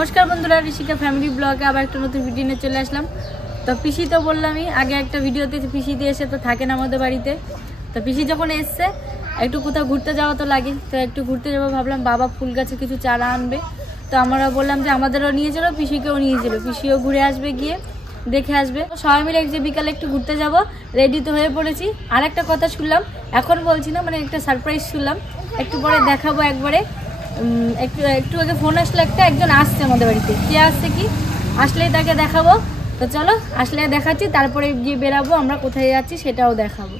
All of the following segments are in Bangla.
नमस्कार बंधुरा ऋषिका फैमिली ब्लगे आबार एक नतून भिडियो निये चले आसलाम। तो पिसी तो बोल्लामई आगे एक भिडियोते पिसी दिये एसे तो थाके ना आमादेर बाड़ीते। तो पिसी जखन एसेছে একটু কোথাও ঘুরতে যাওয়া তো লাগে, তো একটু ঘুরতে যাব ভাবলাম। বাবা ফুল গাছে কিছু চারা আনবে, তো আমরা বললাম যে আমাদেরও নিয়ে চলো, পিসিকেও নিয়ে চলো, পিসিও ঘুরে আসবে, গিয়ে দেখে আসবে। সবাই মিলে যে বিকালে একটু ঘুরতে যাব, রেডি তো হয়ে পড়েছি। আর একটা কথা শুনলাম, এখন বলছি না, মানে একটা সারপ্রাইজ শুনলাম, একটু পরে দেখাবো একবারে। একটু আগে ফোন আসলে একজন আসছে আমাদের বাড়িতে, কে আসছে কি আসলেই তাকে দেখাবো। তো চলো আসলে দেখাচ্ছি, তারপরে গিয়ে বেরাবো, আমরা কোথায় যাচ্ছি সেটাও দেখাবো।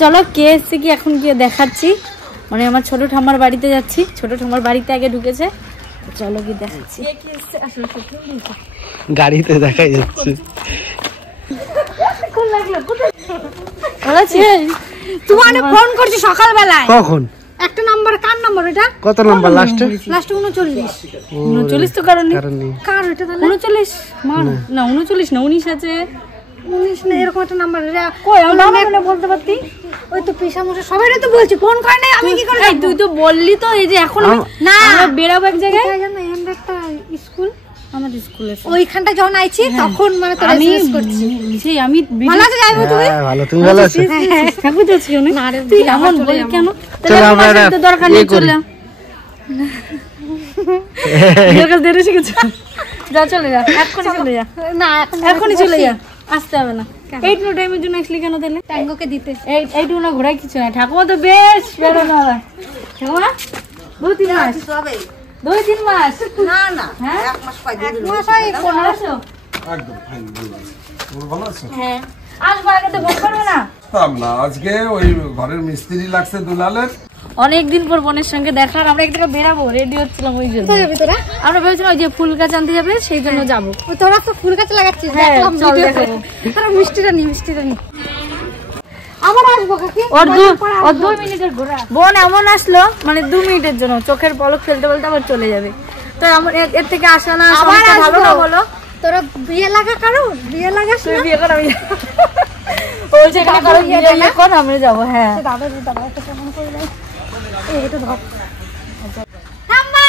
চলো কে এসছে কি এখন গিয়ে দেখাচ্ছি। মানে আমার ছোট ঠাম্মার বাড়িতে যাচ্ছি, ছোট ঠাম্মার বাড়িতে আগে ঢুকেছে, চলো গিয়ে দেখাচ্ছি। গাড়িতে দেখাই যাচ্ছে। তোমার ফোন করছি সকালবেলায়। কখন? একটা নাম্বার, কার নাম্বার এটা? কত নাম্বার লাস্টে? লাস্টে 39। 39 তো কারণ নেই। কার এটা তাহলে? 39 মান না, 39 না, 19 আছে। 19 না, এরকম একটা নাম্বার। কই আমরা বলতে পারতি? ওই তো পিসা মশা সবাইরে তো বলছি, ফোন করে নাই, আমি কি করে? এই তুই তো বললি তো, এই যে এখন না আমরা বেরাবো এক জায়গায়। জানো এখানে একটা স্কুল, আমাদের স্কুলে ওইখানটা যখন আইছি তখন মানে তোর মেসেজ করছি। সেই আমি ভালো আছে, যাইবো তুমি? হ্যাঁ ভালো, তুমি ভালো আছো? হ্যাঁ বুঝেছি না, তুই এমন বল কেন? তাহলে আমরা তো দরকার নেই, চলে এর কাছে দেরি শিখেছ, যা চলে যা, এখনই চলে যা। না এখনই চলে যা, আসতে হবে না। এইট নো টাইমের জন্য আসলি কেন তাহলে? ট্যাঙ্গোকে দিতে এইটু না ঘোরাই কিছু না। ঠাকুমা তো বেশ বেরোনো হয়। ঠাকুমা 2-3 মাস, 2-3 মাস না না, হ্যাঁ 1 মাস কয় দিন, 1 মাস হয় 1500 একদম ফাইন। ভালো আছো? হ্যাঁ আসবা, আগে তো ফোন করবে না? না, আজকে ওই ঘরের মিস্ত্রি লাগছে দুলালের, অনেকদিন পর বোনের সঙ্গে দেখা। আমরা এক জায়গায় বেরাবো, রেডি হচ্ছিলাম ওই জন্য। আমরা ভেবেছিলাম ওই যে ফুল গাছ আনতে যাবে, সেই জন্য যাবো। তোরা তো ফুল গাছ লাগাচ্ছিস, দেখলাম ভিডিও করে। তোরা মিষ্টিটা নি আবার আসবো কাকি। ওর 2 মিনিটের ঘোরা। বোন এমন আসলো মানে 2 মিনিটের জন্য, চোখের পলক ফেলতে বলতে আবার চলে যাবে। তো এর থেকে আসা না ভালো না বলো? তোরা বিয়ে লাগা কারো, বিয়ে লাগাস না? বিয়ে কর, আমি ওই যেখানে কারো বিয়ে লাগা কোন আমরা যাবো। হ্যাঁ দাদা একটা কেমন করে দেয়, এই এটা ধর। ঠাম্মা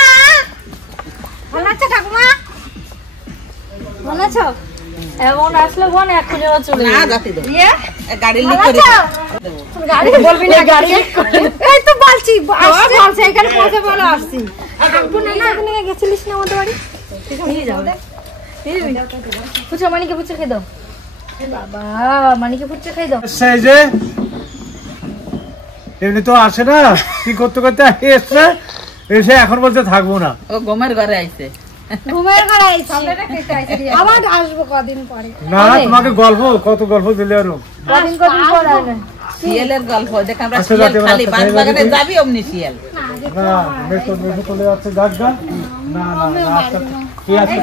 ভালো আছো? ঠাকুমা ভালো আছো? এমন আসলে বোন এক্ষুনি চলে না, যাতে দে গাড়ি লিক করে গাড়ি বলবি না, গাড়ি এই তো বলছি আসছে, এখানে পৌঁছে বলো আসছি। ঠাকুর না এখানে গেছিলিস না আমাদের বাড়ি, নিয়ে যাও। পুচো মানিকে পুচো খেয়ে দাও, বাবা মানিকে পুচো খেয়ে দাও। সেই যে এমনি তো আসে না, কি করতে করতে এসছে, এসে এখন বলতে থাকবো না। ও ঘুমের ঘরে আইছে, ঘুমের ঘরে আইছে, আবার আসবো কদিন পরে। না তোমাকে কত গল্প দিলে আর কদিন পর আসবে। শিয়ালের গল্প দেখ, আমরা শিয়াল খালি বাঁশ বাগানে যাবি অমনি শিয়াল। না মেয়ে চলে যাচ্ছে, যাক গা। না না না কি আছে,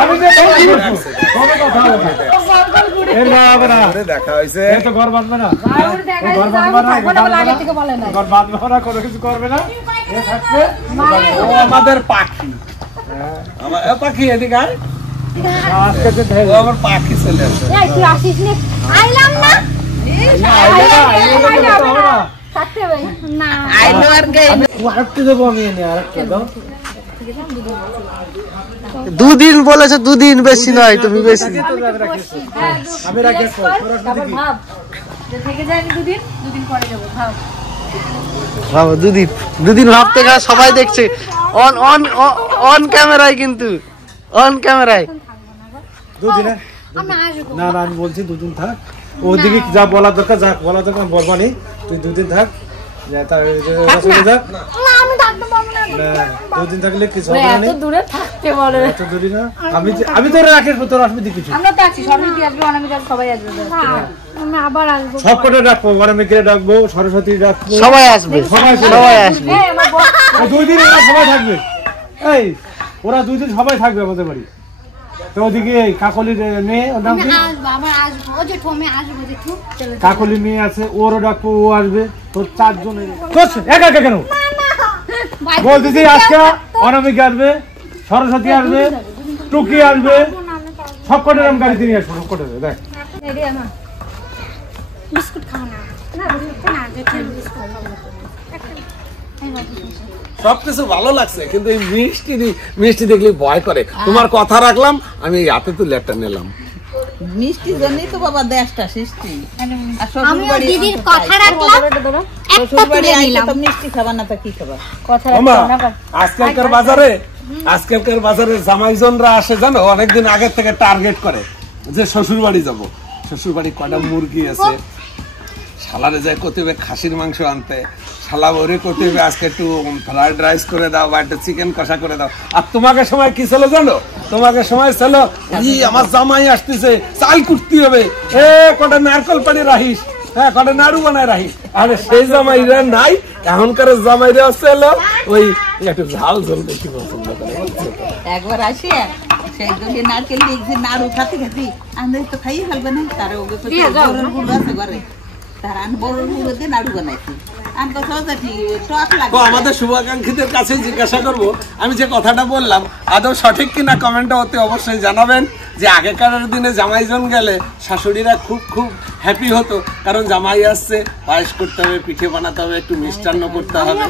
আমি যে কোনো কথা হবে এর বাবা দেখা হইছে। এই তো ঘর বাঁধবে না, ঘর বাঁধবে না, কোনো কিছু করবে না, এ থাকবে। ও আমাদের পাখি, আমার পাখি এদিকে আয়। আজকে যে ও আমার পাখি চলে আসে। এই তুই আসিস নে, আইলাম না থাকতে ভাই না, আইলো আর গে আরেকটু দেবো আমি, এনে আরেকটু দাও। 2 দিন বলেছে, 2 দিন বেশি নয়, তুমি বেশি। আমি রাখি, তারপর ভাব যে থেকে যাই আমি 2 দিন পরে যাব। ভাব ভাবো 2 দিন ভাবতে গা, সবাই দেখছে অন ক্যামেরায়, কিন্তু অন ক্যামেরায়। 2 দিন আমি আসবো না না, আমি বলছি 2 দিন থাক। ওদিকে যা বলা দরকার বলবা নেই, তুই 2 দিন থাক। না আমি থাকতে পারবো না, 2 দিন থাকলে কিছু হবে না। এত দূরে থাকতে বলে, এত দূরে না, আমি তো রাখি, তোর আসবি কিছু। আমরা তো আছি, সরস্বতী আসবে, অনামিকা সবাই আসবে। আমি আবার আসবো, সব কটা ডাকবো, অনামিকা ডাকবো, সরস্বতী ডাকবো, সবাই আসবে, সবাই আসবে। 2 দিন ওরা সবাই থাকবে। এই ওরা 2 দিন সবাই থাকবে আমাদের বাড়ি। তো ওদিকে কাকলির মেয়ে, ওর নাম কি? কাকলির মেয়ে আছে, ওরও ডাকবো, ও আসবে। তোর 4 জন একা একা কেন বলতেছি? আজকে অনামিকা আসবে, সরস্বতী আসবে, টুকি আসবে, সব কটার আমি গাড়িতে নিয়ে আসবো। সব কটার দেখ বিস্কুট খাও না, সবকিছু ভালো লাগছে, কিন্তু এই মিষ্টি দেখলে ভয় করে। তোমার কথা রাখলাম, আমি হাতে তুলে একটা নিলাম। মিষ্টি জন্যই তো বাবা দেশটা সৃষ্টি। আর শ্বশুর আমিও বাড়ি দিদির কথা রাখলাম, শ্বশুর বাড়ি আইলে তো মিষ্টি খাবা না, তা কি খাবা? কথা ওমা, রাখতে না আজকালকার বাজারে জামাইজনরা আসে জানো, অনেকদিন আগে থেকে টার্গেট করে যে শ্বশুর বাড়ি যাবো। শ্বশুর বাড়ি কয়টা মুরগি আছে, শালারে যায় কতিবে খাসির মাংস আনতে, শালা ওরে কতিবে আজকে একটু ফ্রাইড রাইস করে দাও বা একটা চিকেন কষা করে দাও। আর তোমাকে সময় কি ছিল জানো? তোমাকে সময় ছিল আমার জামাই আসতেছে, চাল কুটতে হবে, কটা নারকল পানি রাখিস, হ্যাঁ কটা নাড়ু বানায় রাখিস। আরে সেই জামাইরা নাই, এখনকার জামাইরা হলো ওই একটু ঝাল ঝোল বেশি পছন্দ করে। একবার আসে সেই দুটি নারকেল দিয়ে নাড়ু খাতে খাতে আমাদের তো খাইয়ে ফেলবে না, তার ওকে বড় গুঁড়ো আছে ঘরে, তার আমি বড় গুঁড়ো দিয়ে নাড়ু বানাইছি। আমাদের শুভাকাঙ্ক্ষীদের কাছে জিজ্ঞাসা করব, আমি যে কথাটা বললাম আদৌ সঠিক কিনা কমেন্টে অতি অবশ্যই জানাবেন। যে আগেকার দিনে জামাইজন গেলে শাশুড়িরা খুব খুব হ্যাপি হতো, কারণ জামাই আসছে, পায়েস করতে হবে, পিঠে বানাতে হবে, একটু মিষ্টান্ন করতে হবে।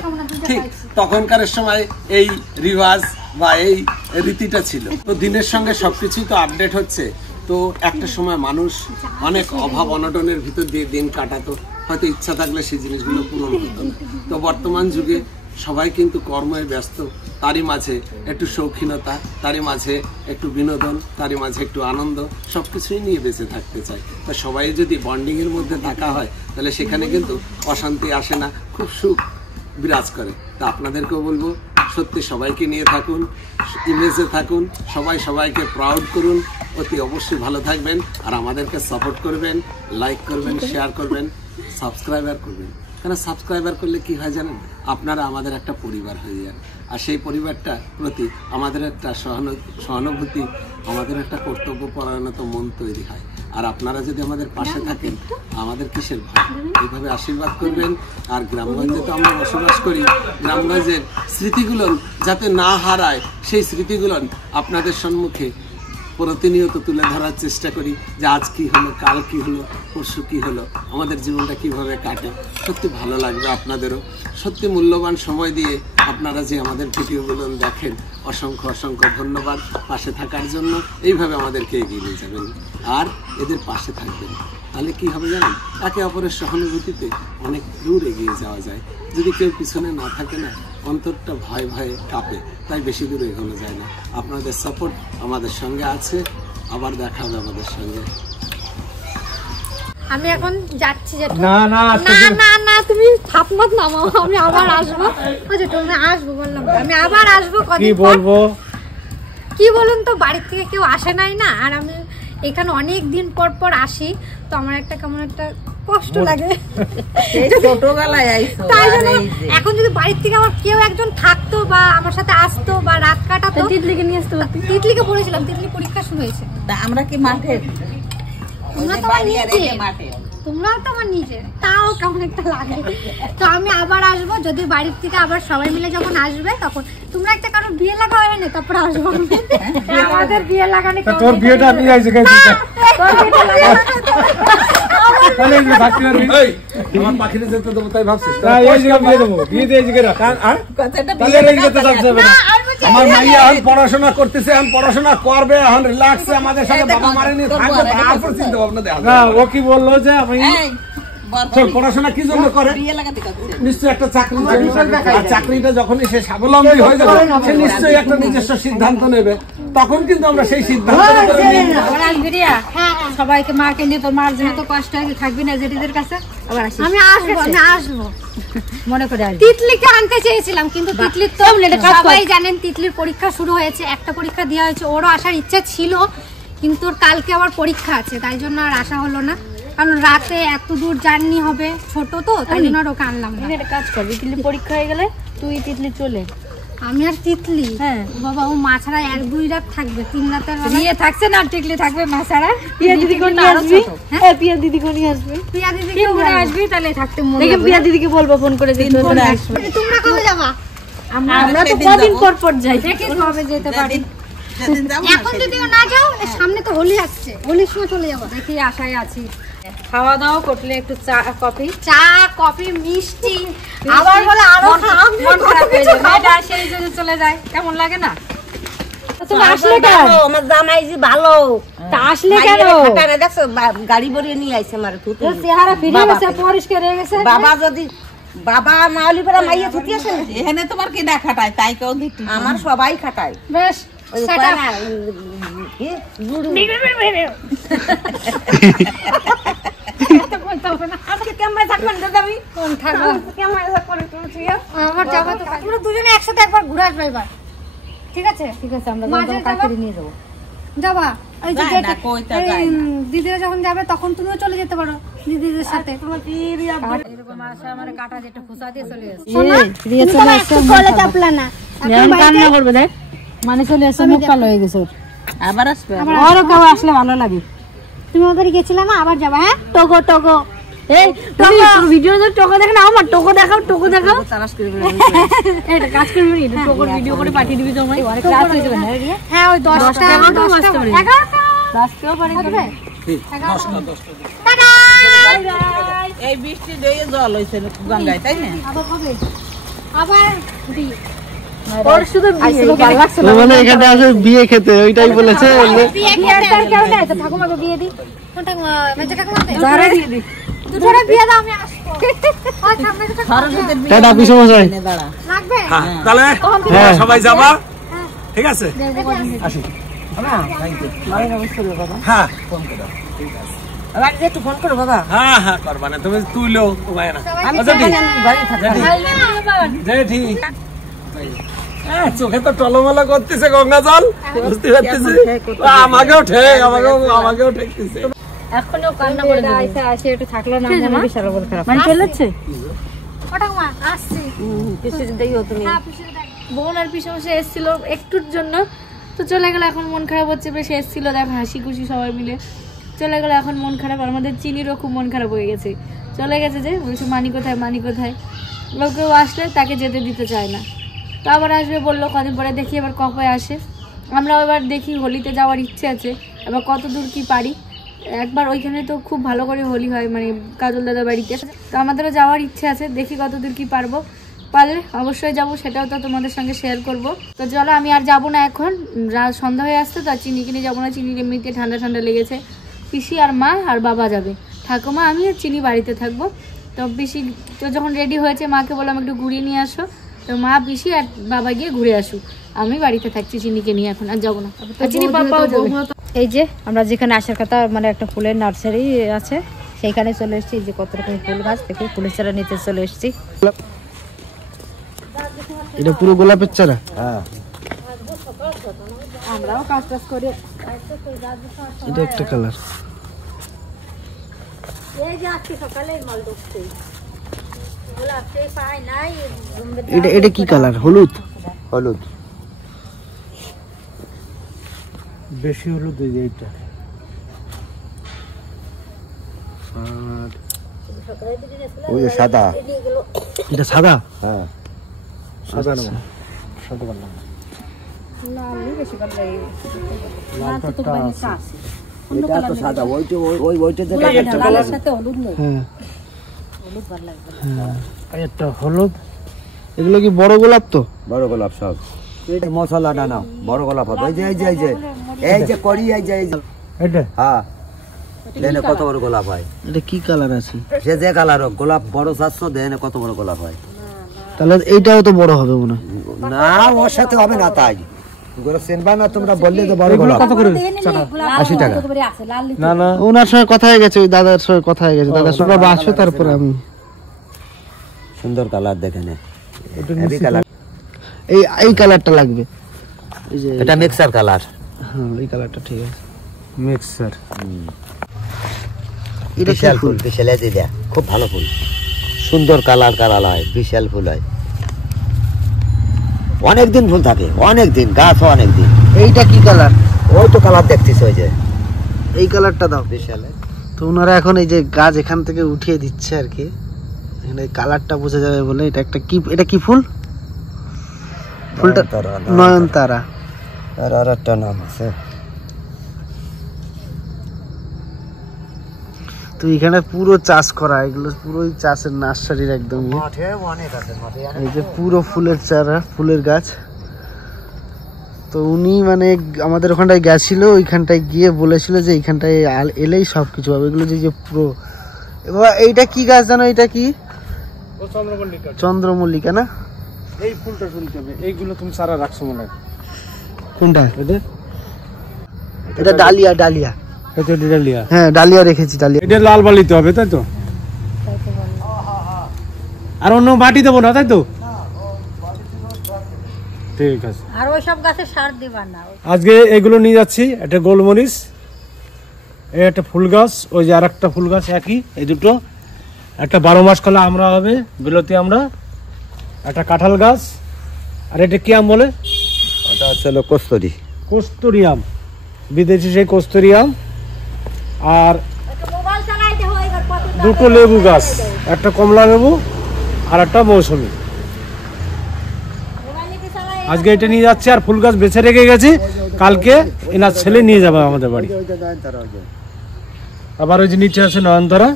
ঠিক তখনকার সময় এই রিওয়াজ বা এই রীতিটা ছিল। তো দিনের সঙ্গে সবকিছুই তো আপডেট হচ্ছে। তো একটা সময় মানুষ অনেক অভাব অনটনের ভিতর দিয়ে দিন কাটাতো, হয়তো ইচ্ছা থাকলে সেই জিনিসগুলো পূরণ হতো না। তো বর্তমান যুগে সবাই কিন্তু কর্মে ব্যস্ত, তারই মাঝে একটু শৌখিনতা, তারই মাঝে একটু বিনোদন, তারই মাঝে একটু আনন্দ, সবকিছুই নিয়ে বেঁচে থাকতে চায়। তা সবাই যদি বন্ডিংয়ের মধ্যে থাকা হয় তাহলে সেখানে কিন্তু অশান্তি আসে না, খুব সুখ বিরাজ করে। তা আপনাদেরকেও বলবো, সত্যি সবাইকে নিয়ে থাকুন, ইমেজে থাকুন, সবাই সবাইকে প্রাউড করুন, অতি অবশ্যই ভালো থাকবেন। আর আমাদেরকে সাপোর্ট করবেন, লাইক করবেন, শেয়ার করবেন, সাবস্ক্রাইবার করবেন। কেন সাবস্ক্রাইবার করলে কি হয় জানেন? আপনারা আমাদের একটা পরিবার হয়ে যান। আর সেই পরিবারটা প্রতি আমাদের একটা সহানুভূতি, আমাদের একটা কর্তব্য পরায়ণত মন তৈরি হয়। আর আপনারা যদি আমাদের পাশে থাকেন, আমাদের কিসের ভয়? এইভাবে আশীর্বাদ করবেন। আর গ্রামগঞ্জে তো আমরা বসবাস করি, গ্রামগঞ্জের স্মৃতিগুলো যাতে না হারায়, সেই স্মৃতিগুলো আপনাদের সম্মুখে প্রতিনিয়ত তুলে ধরার চেষ্টা করি, যে আজ কি হলো, কাল কি হলো, পরশু কি হলো, আমাদের জীবনটা কিভাবে কাটে। সত্যি ভালো লাগবে আপনাদেরও। সত্যি মূল্যবান সময় দিয়ে আপনারা যে আমাদের ভিডিওগুলো দেখেন, অসংখ্য অসংখ্য ধন্যবাদ পাশে থাকার জন্য। এইভাবে আমাদেরকে এগিয়ে নিয়ে যাবেন আর এদের পাশে থাকবেন, তাহলে কি হবে জানেন? একে অপরের সহানুভূতিতে অনেক দূর এগিয়ে যাওয়া যায়। যদি কেউ পিছনে না থাকে না, অন্তরটা ভয়ে ভয়ে কাঁপে, তাই বেশি দূর এগোনো যায় না। আপনাদের সাপোর্ট আমাদের সঙ্গে আছে, আবার দেখা হবে আমাদের সঙ্গে। আমি এখন যাচ্ছি। না না না না, তুমি থাপমাত নামাও, আমি আবার আসবো। আচ্ছা তুমি আসবো বললাম, আমি আবার আসবো। কি বলবো কি বলুন তো, বাড়ির থেকে কেউ আসে নাই না, আর আমি এখানে অনেক দিন পর পর আসি, তো আমার একটা কেমন একটা কষ্ট লাগে। ছোটবেলায় আইছো, তাই জন্য এখন যদি বাড়ির থেকে আমার কেউ একজন থাকতো বা আমার সাথে আসতো বা রাত কাটাতো। তিতলিকে নিয়ে আসতো, তিতলিকে পড়েছিলাম, তিতলি পরীক্ষা শুরু হয়েছে। আমরা কি মাঠে? তোমরা তো আমার নিজে, তোমরাও তো আমার নিজে, তাও কেমন একটা লাগে। তো আমি আবার আসবো, যদি বাড়ির থেকে আবার সবাই মিলে যখন আসবে তখন। তোমরা একটা কারো বিয়ে লাগা হয় না, তারপরে আসবো। আমাদের বিয়ে লাগানো, তোর বিয়েটা আমি আইছি খাইছি। আমার পাখিরে যেতে দেবো তাই ভাবছিস? আমার মাইয়া এখন পড়াশোনা করতেছে, এখন পড়াশোনা করবে, এখন রিল্যাক্সে আমাদের সাথে বাবা মারে নিয়ে থাকবে, তারপর চিন্তা ভাবনা দেখা। না, ও কি বললো যে আমি পড়াশোনা কি জন্য করে? নিশ্চয়ই একটা চাকরি, আর চাকরিটা যখনই সে স্বাবলম্বী হয়ে যাবে, সে নিশ্চয়ই একটা নিজস্ব সিদ্ধান্ত নেবে। তখন কিন্তু আমরা সেই সিদ্ধান্ত সবাইকে মাকে নিয়ে, তোর মার জন্য তো কষ্ট হয়, থাকবি না জেঠিদের কাছে। আবার আসি, আমি আসবো, আমি আসবো মনে করে আসবি। তিতলিকে আনতে চেয়েছিলাম, কিন্তু তিতলির তো সবাই জানেন তিতলির পরীক্ষা শুরু হয়েছে, একটা পরীক্ষা দেওয়া হয়েছে। ওরও আসার ইচ্ছা ছিল, কিন্তু ওর কালকে আবার পরীক্ষা আছে, তাই জন্য আর আসা হলো না। কারণ রাতে এত দূর জার্নি হবে, ছোট তো, তাই জন্য আর ওকে আনলাম না। একটা কাজ করবি, তিতলির পরীক্ষা হয়ে গেলে তুই তিতলি চলে। আমি আর তিতলি, হ্যাঁ বাবা ও মা ছাড়া 1-2 রাত থাকবে, 3 রাতের বিয়ে থাকছে না, টিকলি থাকবে মা ছাড়া। পিয়া দিদিকে নিয়ে আসবি, পিয়া দিদিকে নিয়ে আসবি, পিয়া দিদিকে করে আসবি, তাহলে থাকতে মন দেখে। পিয়া দিদিকে বলবো ফোন করে যে তোমরা আসবে। তোমরা কবে যাবা? আমরা তো কদিন পর পর যাই, দেখি কবে যেতে পারি। এখন যদি না যাও, সামনে তো হোলি আসছে, হোলির সময় চলে যাবো। দেখি আশায় আছি। খাওয়া দাওয়া করলে একটু চা কফি মিষ্টি আবার বলে আরো মন খারাপ হয়ে যায়, মেয়েটা সেই জন্য চলে যায়, কেমন লাগে না? তুমি আসলে কেন? আমার জামাই যে ভালো তা আসলে কেন? খাটারে দেখছো গাড়ি ভরিয়ে নিয়ে আইছে আমার থুতু চেহারা ফিরে গেছে, পরিষ্কার হয়ে গেছে। বাবা যদি বাবা না হলি পরে মাইয়া থুতি আছে না এখানে তোমার কি না খাটায় তাই কেউ দেখতে আমার সবাই খাটায় বেশ ওই সেটা কয় না, কি গুরু আজকে কেমন থাকবেন দাদা কোন থাকবো? কেমন থাকবেন তুমি আমার যাবো তো, তোমরা দুজনে একসাথে একবার ঘুরে আসবে এবার, ঠিক আছে? ঠিক আছে, আমরা মাঝে কাকিরে নিয়ে যাবো। যাবা ওই যে যায় না, কইতা যায় না। দিদিরা যখন যাবে তখন তুমিও চলে যেতে পারো দিদিদের সাথে। এরকম আসে আমার কাটা যেটা খোসা দিয়ে চলে গেছে। শোনো, তুমি তো একটু কোলে চাপলা না। এখন কান্না করবে দেখ, মানে চলে আসছে, মুখ কালো হয়ে গেছে ওর। আবার আসবে ওরও কেউ আসলে ভালো লাগে। তুমি ওদের গেছিলে না, আবার যাবা? হ্যাঁ, টোগো টোগো এই তুমি তোর ভিডিও তো টোকো দেখে না, আমার টোকো দেখাও, টোকো দেখাও। এটা কাজ করবি, এটা টোকোর ভিডিও করে পাঠিয়ে দিবি তোমায়। অনেক রাত হয়ে যাবে না রে? হ্যাঁ, ওই 10টা 11টা পারে। 10টাও পারে হবে। এই বৃষ্টি দিয়ে জল হয়েছে গঙ্গায় তাই না আবার হবে, আবার বিয়ে। ওর শুধু ভালো লাগছে ও মানে এখানে আসে বিয়ে খেতে, ওইটাই বলেছে। বিয়ে খেতে আর কেউ নেই তো, ঠাকুমাকে বিয়ে দিই। কোনটা মেজে ঠাকুমাকে? যারা দিয়ে দি। দুটোরে বিয়ে দাও, আমি আসবো। ওই সামনে দুটো সরস্বতীর বিয়ে টাটা পিসমশাই। দাঁড়া লাগবে? হ্যাঁ, তাহলে হ্যাঁ। সবাই যাবা, ঠিক আছে? আসি। হ্যাঁ একটু ফোন করো বাবা হ্যাঁ হ্যাঁ করবা না, তুমি তুইলো তোমায় না। আচ্ছা ঠিক জেঠি চোখে তো টলমলা করতেছে গঙ্গা জল, বুঝতে পারতেছি। আমাকেও ঠেকতেছে। এখনো কান্না করে দেবে। আইসা আসে একটু থাকলো না, মনে বিশাল বড় খারাপ। মানে চলে যাচ্ছে? ও ঠাকুমা আসছি। পিছিয়ে দিও তুমি হ্যাঁ, পিছনে দেখ। বোন আর পিসমশাই এসেছিল একটুর জন্য, তো চলে গেল। এখন মন খারাপ হচ্ছে, বেশ এসেছিল দেখ হাসি খুশি সবাই মিলে, চলে গেল। এখন মন খারাপ, আর আমাদের চিনিরও খুব মন খারাপ হয়ে গেছে, চলে গেছে। যে বলছে মানি কোথায়, মানি কোথায়। কেউ আসলে তাকে যেতে দিতে চায় না, তো আবার আসবে বললো কদিন পরে, দেখি এবার কবে আসে। আমরা এবার দেখি, হোলিতে যাওয়ার ইচ্ছে আছে, এবার কত দূর কি পারি। একবার ওইখানে তো খুব ভালো করে হোলি হয়, মানে কাজল দাদার বাড়িতে, তো আমাদেরও যাওয়ার ইচ্ছে আছে, দেখি কত দূর কি পারবো। পারলে অবশ্যই যাব, সেটাও তো তোমাদের সঙ্গে শেয়ার করব। তো চলো, আমি আর যাব না এখন, সন্ধ্যা হয়ে আসছে, তো আর চিনি কিনে যাবো না। চিনির এমনিতে ঠান্ডা ঠান্ডা লেগেছে। পিসি আর মা আর বাবা যাবে, ঠাকুমা আমি আর চিনি বাড়িতে থাকবো। তো পিসি তো যখন রেডি হয়েছে, মাকে বললাম একটু ঘুরিয়ে নিয়ে আসো, তো মা পিসি আর বাবা গিয়ে ঘুরে আসুক, আমি বাড়িতে থাকছি চিনিকে নিয়ে, এখন আর যাবো না। চিনি পাপাও যাবে। এই যে আমরা যেখানে আসার কথা, মানে একটা ফুলের নার্সারি আছে, সেইখানে চলে এসেছি। যে কত রকম ফুল গাছ থেকে ফুলের চারা নিতে চলে এসেছি। এটা পুরো গোলাপের চারা। আমরাও কাজ টাজ করে। এটা একটা কালার। এই যে আজকে সকালে মাল ঢুকছে, গোলাপে পায় নাই। এটা কি কালার? হলুদ। হলুদ বেশি হলুদ এই যে এইটা। আর ওই সাদা। এটা সাদা? হ্যাঁ সাদা না, সাদা কালার না। লালই বেশি ভালো লাগে। লালটা আছে। এটা তো সাদা, ওইটা যেটা লালের সাথে হলুদ নেই, হ্যাঁ হলুদ ভালো লাগবে। হ্যাঁ একটা হলুদ। এগুলো কি বড় গোলাপ? তো বড় গোলাপ সব মশলাটা না, বড় গোলাপ হবে। এই যে করি, এই যে এটা হ্যাঁ, দেনে কত বড় গোলাপ হয়। এটা কি কালার আছে? সে যে কালার হোক, গোলাপ বড় চাচ্ছ, দেনে কত বড় গোলাপ হয়। তাহলে এইটাও তো বড় হবে মনে হয়। না ওর সাথে হবে না, তাই গোলাপ চেনবা না তোমরা, বললে তো বড় গোলাপ। কত করে? 80 টাকা। না না, ওনার সঙ্গে কথা হয়ে গেছে, ওই দাদার সঙ্গে কথা হয়ে গেছে। দাদার সঙ্গে আসবে, তারপরে আমি। সুন্দর কালার দেখে নে, হেভি কালার। এই কালারটা লাগবে, এই যে এটা মিক্সার কালার। হ্যাঁ এই কালারটা ঠিক আছে। মিক্সার। এটা কি বিশাল ফুল? ফুল, বিশাল এই যে খুব ভালো ফুল, সুন্দর কালার হয়, বিশাল ফুল হয়, অনেকদিন ফুল থাকে, অনেকদিন গাছও অনেকদিন। এইটা কি কালার? ওই তো কালার দেখছিস, ওই যে এই কালারটা দাও। বিশাল। তো ওনারা এখন এই যে গাছ এখান থেকে উঠিয়ে দিচ্ছে আর কি, এখানে কালারটা বোঝা যাবে বলে। এটা একটা কি, এটা কি ফুল? ফুলটা নয়নতারা। আর একটা নাম আছে। তো এখানে পুরো চাষ করা, এগুলো পুরোই চাষের নার্সারির একদম এই যে পুরো ফুলের চারা, ফুলের গাছ। তো উনি মানে আমাদের ওখানটায় গেছিল, ওইখানটায় গিয়ে বলেছিল যে এইখানটায় এলেই সব কিছু হবে। এগুলো যে পুরো, এবার এইটা কি গাছ জানো? এটা কি? চন্দ্রমল্লিকা না? এই ফুলটা তুলতে হবে, এইগুলো তুমি সারা রাখছো মনে হয়। কোনটা? এটা এটা ডালিয়া, ডালিয়া। এটা ডালিয়া, হ্যাঁ ডালিয়া রেখেছি, ডালিয়া। এটা লাল বালিতে হবে তাই তো? আর অন্য মাটি দেবো না তাই তো? ঠিক আছে। আর ওই সব গাছে সার দিবা না। আজকে এগুলো নিয়ে যাচ্ছি, একটা গোলমরিচ, এই একটা ফুল গাছ, ওই যে আর একটা ফুল গাছ একই, এই দুটো, একটা 12 মাস কলা আমরা হবে, বিলতি আমরা, একটা কাঁঠাল গাছ, আর এটা কি আম বলে? ওটা হচ্ছে কস্তুরি, কস্তুরি আম, বিদেশি সেই কস্তুরি আম। আর দুটো লেবু গাছ, একটা কমলা লেবু আর একটা মৌসুমি। আজকে এটা নিয়ে যাচ্ছে, আর ফুল গাছ বেছে রেখে গেছি, কালকে এনার ছেলে নিয়ে যাবে আমাদের বাড়ি। আবার ওই যে নিচে আছে নয়নতারা।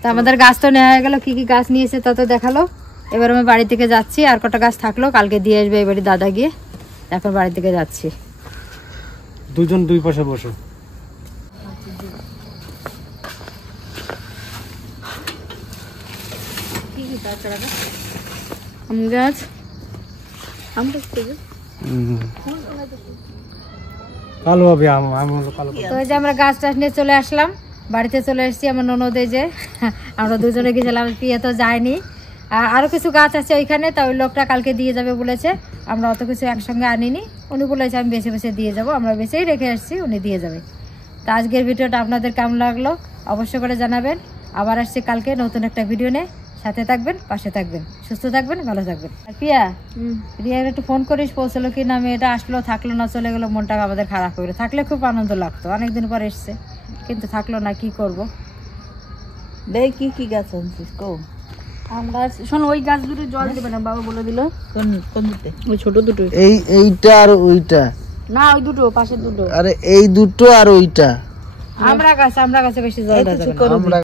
তো আমাদের গাছ তো নেওয়া হয়ে গেল, কি কি গাছ নিয়েছে তা তো দেখালো। এবার আমি বাড়ি থেকে যাচ্ছি, আর কটা গাছ থাকলো কালকে দিয়ে আসবে এবারে দাদা গিয়ে। এখন বাড়ি থেকে যাচ্ছি। দুজন দুই পাশে বসো। আম গাছ, আম গাছ কালো হবে আম, আমি হলো কালো। তো এই যে আমরা গাছ টাছ নিয়ে চলে আসলাম, বাড়িতে চলে এসেছি। আমার ননদে যে আমরা দুজনে গেছিলাম, পিয়ে তো যায়নি। আর আরও কিছু গাছ আছে ওইখানে, তা ওই লোকটা কালকে দিয়ে যাবে বলেছে। আমরা অত কিছু একসঙ্গে আনিনি, উনি বলেছে আমি বেছে বেছে দিয়ে যাব। আমরা বেছেই রেখে আসছি, উনি দিয়ে যাবে। তো আজকের ভিডিওটা আপনাদের কেমন লাগলো অবশ্যই করে জানাবেন। আবার আসছি কালকে নতুন একটা ভিডিও নিয়ে। সাথে থাকবেন, পাশে থাকবেন, সুস্থ থাকবেন, ভালো থাকবেন। আর পিয়া, রিয়ার একটু ফোন করিস, পৌঁছলো কি না, মেয়েটা আসলো, থাকলো না, চলে গেলো, মনটা আমাদের খারাপ হয়ে গেলো। থাকলে খুব আনন্দ লাগতো, অনেকদিন পর এসছে, কিন্তু থাকলো না, কি করব। দেখ কি কি গাছ আনছিস কো? আমরা শোন, ওই গাছ দুটো জল দেবে না, বাবা বলে দিল। কোন কোন দিতে? ওই ছোট দুটো এইটা আর ওইটা না, ওই দুটো পাশের দুটো। আরে এই দুটো আর ওইটা আমরা গাছে বেশি জল দেওয়া যাবে না। আমরা